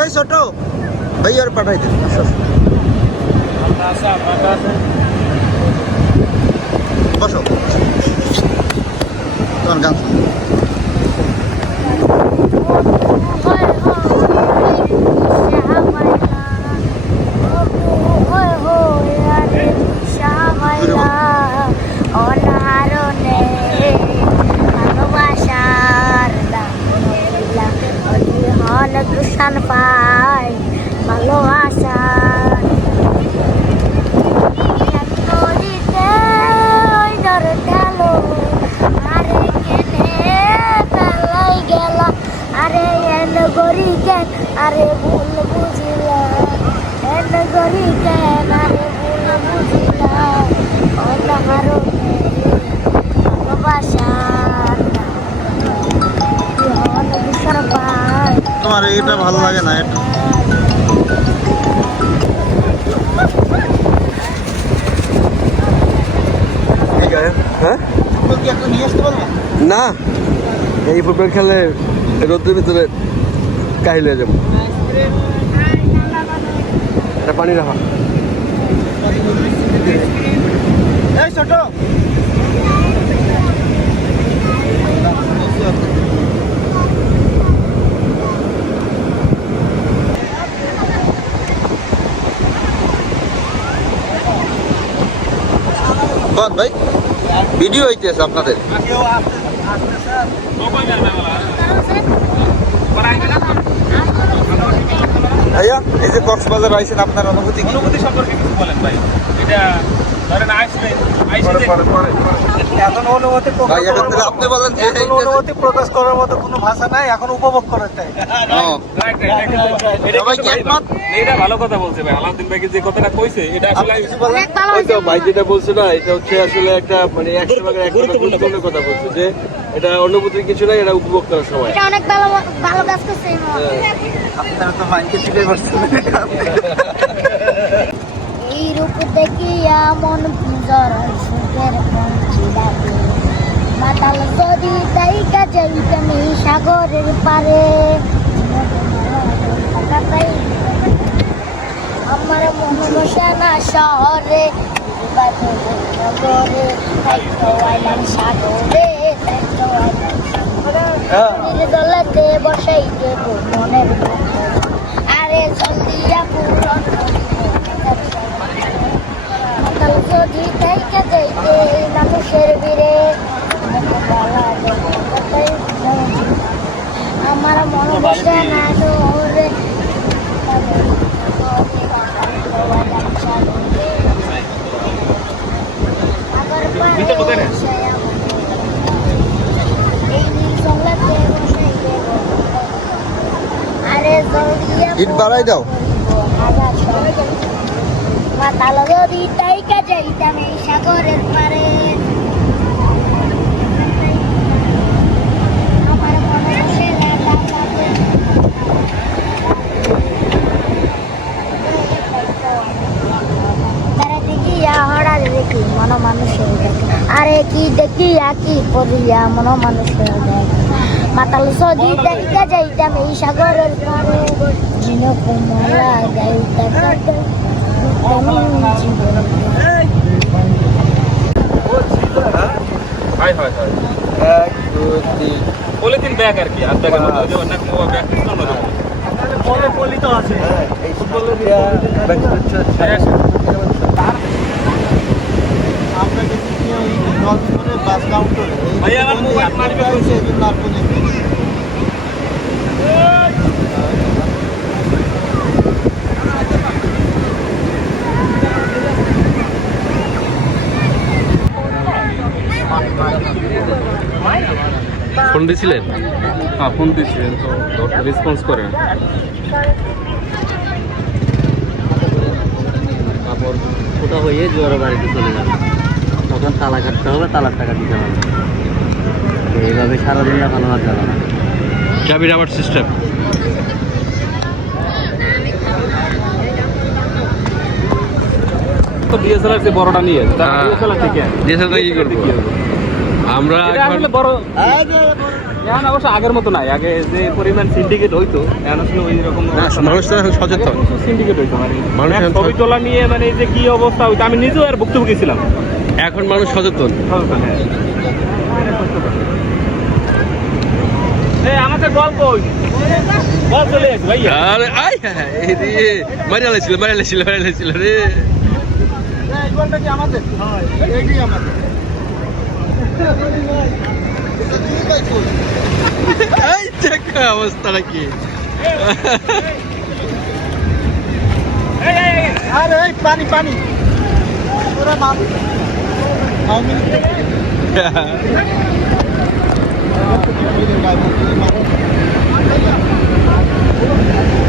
এই ছোট। ভাইয়ার পাঠাই দিন বসো। তোমার গান শুনো। তোমার এটা ভালো লাগে না এটা। হ্যাঁ? না এই ফুটবল খেলে রোদ্রের ভিতরে কাহিল হয়ে যাব। এটা পানি রাখা। ছোট। বল ভাই ভিডিও হইতেছে আপনাদের। ভাইয়া, এই যে কক্সবাজার আইছেন, আপনার অনুভূতি অনুভূতি সম্পর্কে কিছু বলেন ভাই। এটা এখন অনুমতি প্রকাশ করার আপনি বলেন অনুমতি প্রকাশ করার মতো কোনো ভাষা নাই এখন উপভোগ করার. এটা ভালো কথা বলছে ভাই আলাউদ্দিন ভাইকে যে কথাটা কইছে এটা আসলে ভাই যেটা বলছে না এটা হচ্ছে আসলে একটা মানে একশো ভাগের একটা গুরুত্বপূর্ণ কথা বলছে যে এটা অনুভূতির কিছু নাই এটা উপভোগ করার সময়। এটা অনেক ভালো ভালো কাজ করছে। আপনারা তো মাইকে শিখে করছেন। এই রূপ দেখিয়া মন পিঞ্জর সুখের পঞ্চি ডাকে মাতাল যদি তাইকা যাইতামি সাগরের পারে। আমার মন বসে না শহরে নগরে আইলাম সাগরে তাইতো আইলাম সাগরে। দলাতে বসাই দেব মনের আরে জলদিয়া মাতাল যদি তাইকা যাইতে মানুষের বীরে আমার মন বসে না জলদিয়া ইট বাড়াই দাও। মাতাল যদি তাইকা যাইতাম এই সাগরের পারে। আরে কি দেখিয়া, কি করিয়া মন মানুষের দেখে মাতাল সদি দেখা যাইতাম এই সাগরের পারে। ঝিনুক মালা গাইতা কাটে হয় হয় হয় এক দুই তিন। পলিথিন ব্যাগ আর কি আর ব্যাগের মধ্যে। যে অনেক ব্যাগ কিছু অন্য রকম। ফলে ফলিত আছে। হ্যাঁ এই ফুটবলের ব্যাগ হচ্ছে। হ্যাঁ, আমরা কিন্তু বাস কাউন্টারে ভাই, আমার মোবাইল মারবে কাছে এই জন্য আর কোনো ফোন দিয়েছিলেন হ্যাঁ ফোন দিয়েছিলেন তো রেসপন্স করেন। ফোটা হয়ে জোয়ার বাড়িতে চলে যাবে। তখন তালা কাটতে হবে তালার টাকা দিতে হবে। এইভাবে সারাদিন রাখানো আর যাবে না। চাবি রাবার সিস্টেম তো ডিএসএলআর যে বড়টা নিয়ে ডিএসএলআর থেকে ডিএসএলআর কি করব? আমরা এখন বড় এখন অবশ্য আগের মতো নাই। আগে যে পরিমাণ সিন্ডিকেট হইতো এখন আসলে ওই রকম মানুষ তো এখন সচেতন। সিন্ডিকেট হইতো মানে মানুষ ছবি তোলা নিয়ে মানে এই যে কি অবস্থা হইতো আমি নিজেও আর ভুক্তভোগী ছিলাম। এখন মানুষ সচেতন। হ্যাঁ। এই আমাদের গল্প বল চলে ভাইয়া। আরে আই এই রে মারি আলাইছিল মারি আলাইছিল মারি আলাইছিল রে। বলটা কি এইটাই আমাদের? এই দেখা অবস্থাটা কি? আরে এই পানি পানি। ওরা মাপ আওয়ামী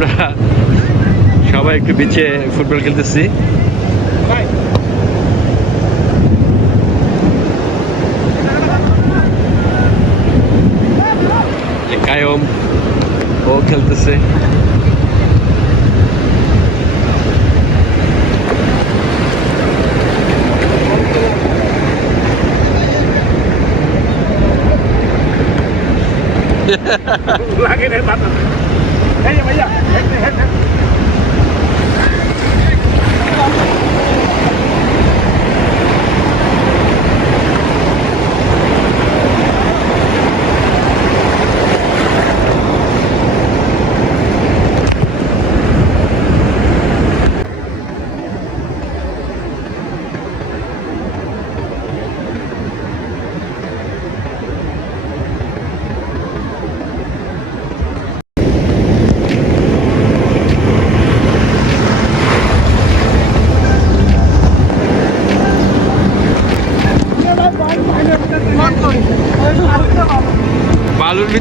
আমরা সবাই একটু বিচে ফুটবল খেলতেছি। কায়ম ও খেলতেছে। লাগে রে মাথা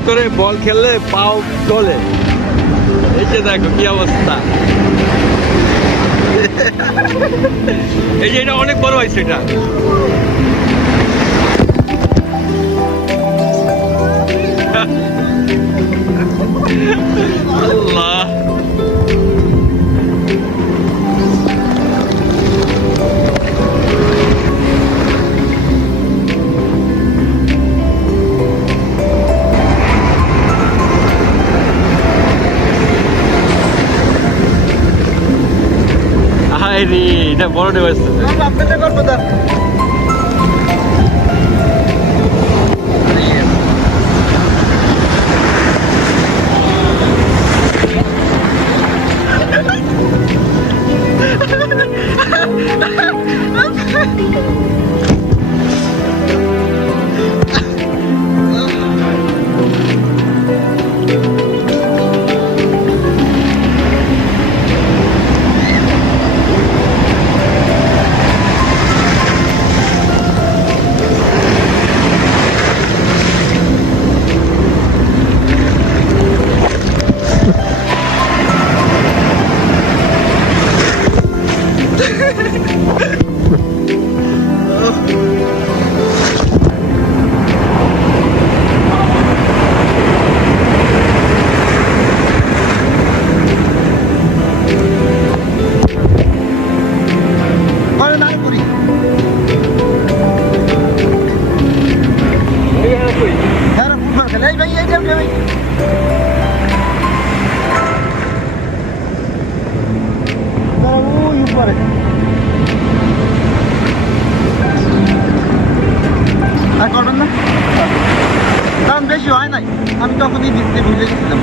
ভিতরে বল খেললে পাও তোলে। এই যে দেখো কি অবস্থা। এই যে এটা অনেক বড় হয়েছে এটা। বড় ডিভাইস আর করবেন না দাম বেশি হয় নাই। আমি তখনই দিতে ভুলে গেছিলাম।